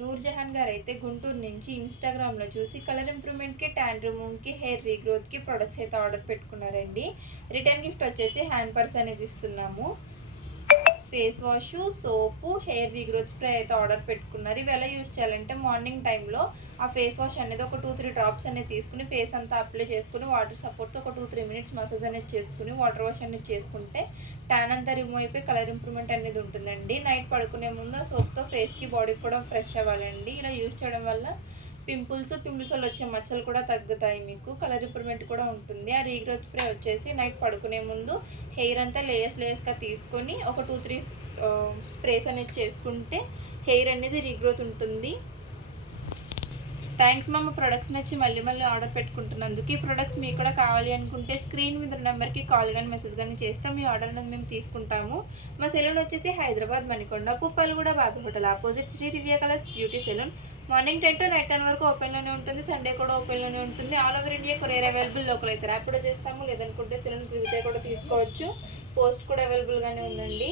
నూర్జహాన్ గారు అయితే గుంటూరు నుంచి ఇన్స్టాగ్రామ్లో చూసి కలర్ ఇంప్రూవ్మెంట్కి, ట్యాన్ రిమూవ్కి, హెయిర్ రీగ్రోత్కి ప్రొడక్ట్స్ అయితే ఆర్డర్ పెట్టుకున్నారండి. రిటర్న్ గిఫ్ట్ వచ్చేసి హ్యాండ్ పర్స్ అనేది ఇస్తున్నాము. ఫేస్ వాష్, సోపు, హెయిర్ రీగ్రోత్ స్ప్రే అయితే ఆర్డర్ పెట్టుకున్నారు. ఇవి ఎలా యూజ్ చేయాలంటే మార్నింగ్ టైంలో ఆ ఫేస్ వాష్ అనేది ఒక 2-3 డ్రాప్స్ అనేది తీసుకుని ఫేస్ అంతా అప్లై చేసుకుని వాటర్ సపోర్ట్తో ఒక 2-3 మినిట్స్ మసాజ్ అనేది చేసుకుని వాటర్ వాష్ అనేది చేసుకుంటే ట్యాన్ అంతా రిమూవ్ అయిపోయి కలర్ ఇంప్రూవ్మెంట్ అనేది ఉంటుందండి. నైట్ పడుకునే ముందు ఆ సోప్తో ఫేస్కి బాడీకి కూడా ఫ్రెష్ అవ్వాలండి. ఇలా యూజ్ చేయడం వల్ల పింపుల్స్ వల్ల వచ్చే మచ్చలు కూడా తగ్గుతాయి. మీకు కలర్ ఇంప్రూవ్మెంట్ కూడా ఉంటుంది. ఆ రీగ్రోత్ స్ప్రే వచ్చేసి నైట్ పడుకునే ముందు హెయిర్ అంతా లేయర్స్గా తీసుకొని ఒక 2-3 స్ప్రేస్ అనేది చేసుకుంటే హెయిర్ అనేది రీగ్రోత్ ఉంటుంది. థ్యాంక్స్ మా ప్రొడక్ట్స్ నచ్చి మళ్ళీ ఆర్డర్ పెట్టుకుంటున్నందుకు. ఈ ప్రొడక్ట్స్ మీకు కూడా కావాలి అనుకుంటే స్క్రీన్ మీద నెంబర్కి కాల్ కానీ మెసేజ్ కానీ చేస్తే మీ ఆర్డర్ అనేది మేము తీసుకుంటాము. మా సెలూన్ వచ్చేసి Hyderabad Manikonda, Puppalaguda, Bobby hotel opposite Shri Divya colours beauty salon. Morning 10 to night 10 వరకు ఓపెన్లోనే ఉంటుంది. సండే కూడా ఓపెన్లోనే ఉంటుంది. All over India courier available. Local అయితే ర్యాపిడో చేస్తాము, లేదనుకుంటే సెలూన్కి విజిట్ కూడా తీసుకోవచ్చు. పోస్ట్ కూడా అవైలబుల్గానే ఉందండి.